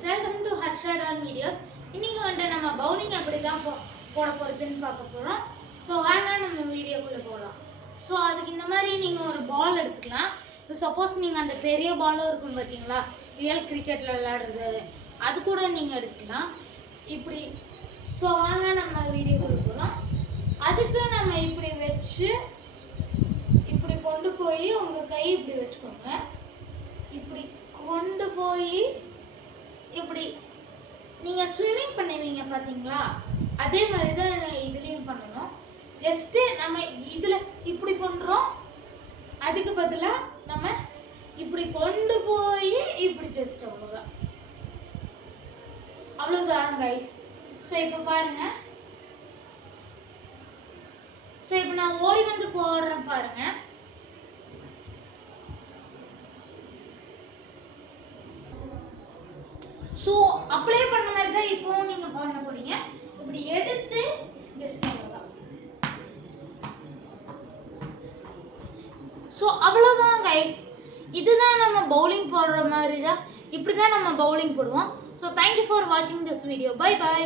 guys, welcome to Harshad videos. இன்னைக்கு வந்து நம்ம பவுலிங் எப்படி தான் போட போறதுன்னு பார்க்க போறோம். சோ வாங்க நம்ம வீடியோக்குள்ள போலாம். சோ அதுக்கு இந்த மாதிரி நீங்க ஒரு பால் எடுத்துக்கலாம். இப்போ சப்போஸ் நீங்க அந்த பெரிய பாலும் இருக்கும் பாத்தீங்களா, ரியல் கிரிக்கெட்ல விளையாடுறது, அது கூட நீங்க எடுத்துக்கலாம். இப்படி சோ வாங்க நம்ம வீடியோக்குள்ள போலாம். அதுக்கு நம்ம இப்படி வெச்சு இப்படி கொண்டு போய் உங்க கை இப்படி வெச்சுக்கோங்க. இப்படி கொண்டு போய் இப்படி நீங்க ஸ்விமிங் பண்ணுவீங்க பாத்தீங்களா, அதே மாதிரி தான் இதுலயும் பண்ணணும். ஜஸ்ட் நம்ம இதுல இப்படி பண்றோம், அதுக்கு பதிலா நம்ம இப்படி கொண்டு போய் இப்படி ஜஸ்ட் அவ்வளவுதான் கைஸ். சோ இப்ப பாருங்க, சோ இப்ப நான் ஓடி வந்து போடுறேன் பாருங்க. சோ அப்ளை பண்ண மாதிரி தான் இப்போ நீங்க பண்ண போறீங்க. இப்படி எடுத்து ஜஸ்ட் அவ்வளவுதான். சோ அவ்வளவுதான் கைஸ். இதுதான் நம்ம பவுலிங் போடுற மாதிரி தான், இப்படி தான் நம்ம பவுலிங் போடுவோம். So thank you for watching this video. Bye bye.